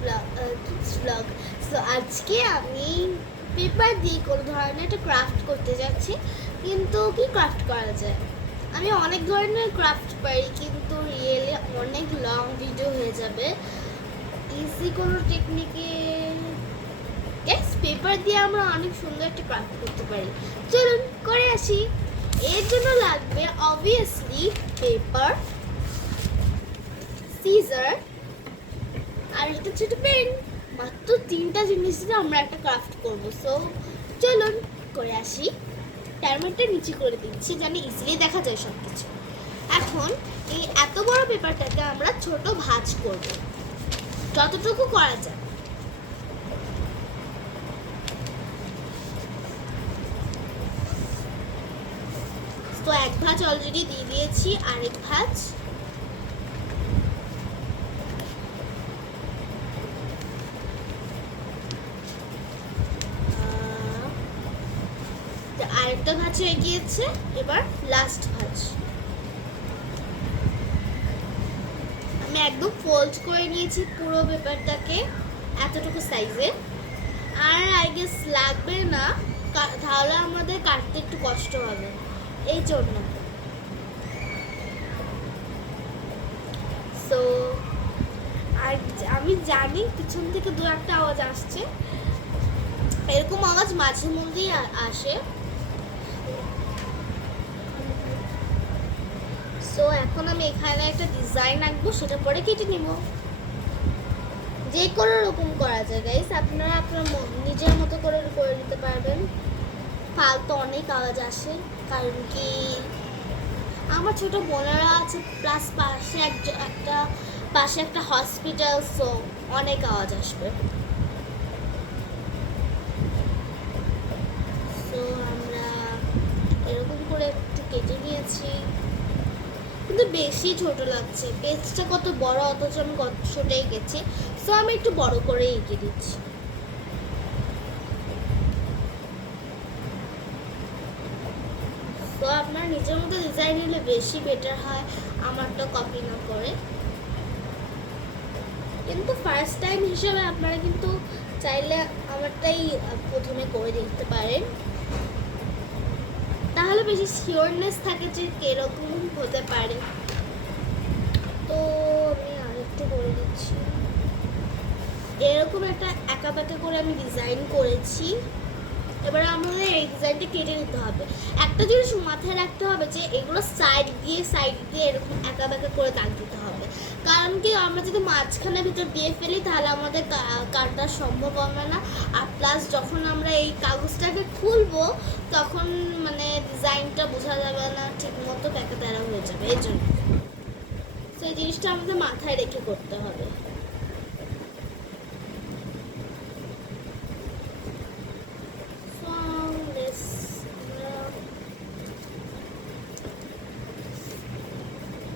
Kids blog. So আজকে আমি paper দিয়ে কোনো ধরনের একটা ক্রাফট করতে যাচ্ছি, কিন্তু কি ক্রাফট করা যায়? আমি অনেক ধরনের ক্রাফট পারি, কিন্তু রিয়েলি অনেক লং ভিডিও হয়ে যাবে। ইজি কোনো টেকনিকে পেপার দিয়ে আমরা অনেক সুন্দর একটা ক্রাফট করতে পারি। চলুন করে আসি। এর জন্য লাগবে অবভিয়াসলি পেপার, সিজার আর একটা ছোট পেন। মাত্র 3টা জিনিস দিয়ে আমরা একটা ক্রাফট করব। সো চলুন করে আসি। টার্মেটটা নিচে করে দিচ্ছি যেন ইজিলি দেখা যায় সব কিছু। এখন এই এত বড় পেপারটাকে আমরা ছোট ভাঁজ করব, যতটুকু করা যায়। তো এক ভাঁজ অলরেডি দিয়ে দিয়েছি, আরেক ভাঁজ। আরেকটা ভাঁজ হয়ে গিয়েছে, এবার লাস্ট ভাঁজ। আমি একদম ফোল্ড করে নিয়েছি পুরো পেপারটাকে এতটুকু সাইজে। আর আই গেস লাগবে না, তাহলে আমাদের কাটতে একটু কষ্ট হবে, এই জন্য। সো আর আমি জানি পিছন থেকে দু একটা আওয়াজ আসছে, এরকম আওয়াজ মাঝে মধ্যেই আসে। সো এখন আমি এখানে একটা ডিজাইন আঁকবো, সেটা পরে কেটে নিব। যে কোনো রকম করা যায় গাইস, আপনারা আপনার নিজের মতো করে করে নিতে পারবেন। ফালতু অনেক আওয়াজ আসে, কারণ কি আমার ছোট বোনেরা আছে, প্লাস পাশে একটা হসপিটাল, সো অনেক আওয়াজ আসবে। সো আমরা এরকম করে একটু কেটে নিয়েছি, কিন্তু বেশি ছোট লাগছে। পেজটা কত বড়, অথচ আমি কত ছোটই গেছি। সো আমি একটু বড় করে এঁকে দিচ্ছি। তো আপনার নিজের মতো ডিজাইন নিলে বেশি বেটার হয়, আমারটা কপি না করে। কিন্তু ফার্স্ট টাইম হিসেবে আপনারা কিন্তু চাইলে আমারটাই প্রথমে করে দেখতে পারেন, তাহলে বেশি শিওরনেস থাকে যে কিরকম হতে পারে। তো আমি আরেকটু করে দিচ্ছি। এরকম একটা একা বেঁকা করে আমি ডিজাইন করেছি। এবার আমাদের এই ডিজাইনটা কেটে নিতে হবে। একটা জিনিস মাথায় রাখতে হবে যে এগুলো সাইড দিয়ে এরকম একা বেঁকা করে দাগ দিতে হবে, কারণ কি আমরা যদি মাঝখানে ভিতর দিয়ে ফেলি তাহলে আমাদের কাটা সম্ভব হবে না। আর প্লাস যখন আমরা এই কাগজটাকে খুলবো তখন মানে ডিজাইনটা বোঝা যাবে না ঠিক মতো, প্যাকা তেরা হয়ে যাবে। এই জন্য সেই জিনিসটা আমাদের মাথায় রেখে করতে হবে।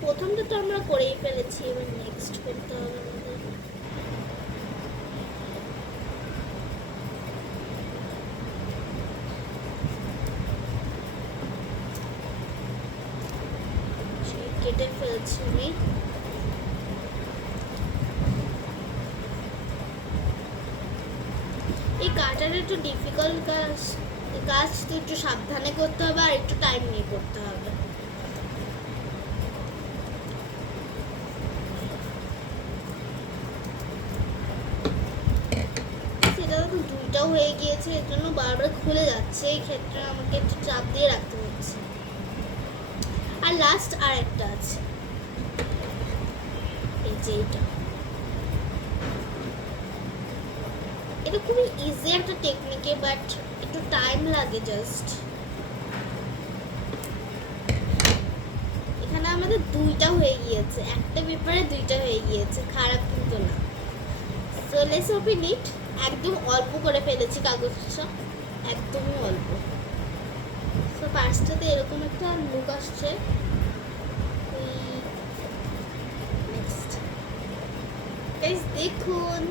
প্রথমটা তো আমরা করেই ফেলেছি, এবার নেক্সট করতে হবে আমাদের। কেটে ফেলছি আমি। এই কাটার একটু ডিফিকাল্ট কাজ তো একটু সাবধানে করতে হবে আর একটু টাইম নিয়ে করতে হবে। সেটা তো দুইটাও হয়ে গিয়েছে, এর জন্য বারবার খুলে যাচ্ছে। এই ক্ষেত্রে আমাকে একটু চাপ দিয়ে রাখতে হচ্ছে। আর লাস্ট আর একটা আছে, এই যে এটা খুবই ইজি একটা টেকনিকে, বাট একটু টাইম লাগে জাস্ট। এখানে আমাদের দুইটা হয়ে গিয়েছে, একটা পেপারে দুইটা হয়ে গিয়েছে, খারাপ কিন্তু না। So let's open it. একদম অল্প করে ফেলেছি কাগজটা, একদমই অল্প। সো ফার্স্টটাতে এরকম একটা লুক আসছে। নেক্সট গাইস দেখুন,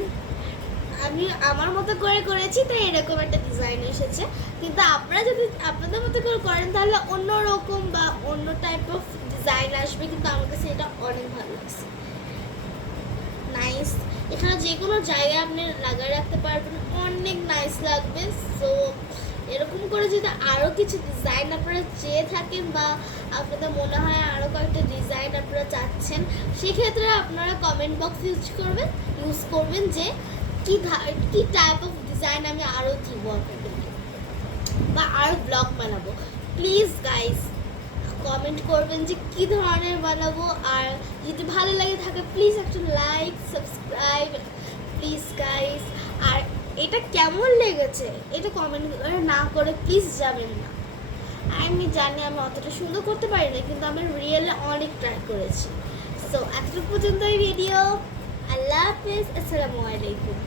আমি আমার মতো করে করেছি তাই এরকম একটা ডিজাইন এসেছে, কিন্তু আপনারা যদি আপনাদের মতো করে করেন তাহলে অন্য রকম বা অন্য টাইপ অফ ডিজাইন আসবে। কিন্তু আমার কাছে এটা অনেক ভালো লাগছে, নাইস। এছাড়া যে কোনো জায়গায় আপনি লাগায় রাখতে পারবেন, অনেক নাইস লাগবে। সো এরকম করে যদি আরও কিছু ডিজাইন আপনারা চেয়ে থাকেন বা আপনাদের মনে হয় আরও কয়েকটা ডিজাইন আপনারা চাচ্ছেন, সেক্ষেত্রে আপনারা কমেন্ট বক্স ইউজ করবেন যে কী টাইপ অফ ডিজাইন আমি আরও দিব আপনাদেরকে বা আরও ব্লগ বানাবো। প্লিজ গাইস কমেন্ট করবেন যে কী ধরনের বানাবো। আর যদি ভালো লাগে থাকে প্লিজ একটা লাইক সাবস্ক্রাইব প্লিজ গাইস। আর এটা কেমন লেগেছে এটা কমেন্ট না করে প্লিজ যাবেন না। আমি জানি আমি অতটা সুন্দর করতে পারি না, কিন্তু আমি রিয়েলে অনেক ট্রাই করেছি। সো এতটুকু পর্যন্ত এই ভিডিও। আল্লাহ হাফেজ, আসসালামু আলাইকুম।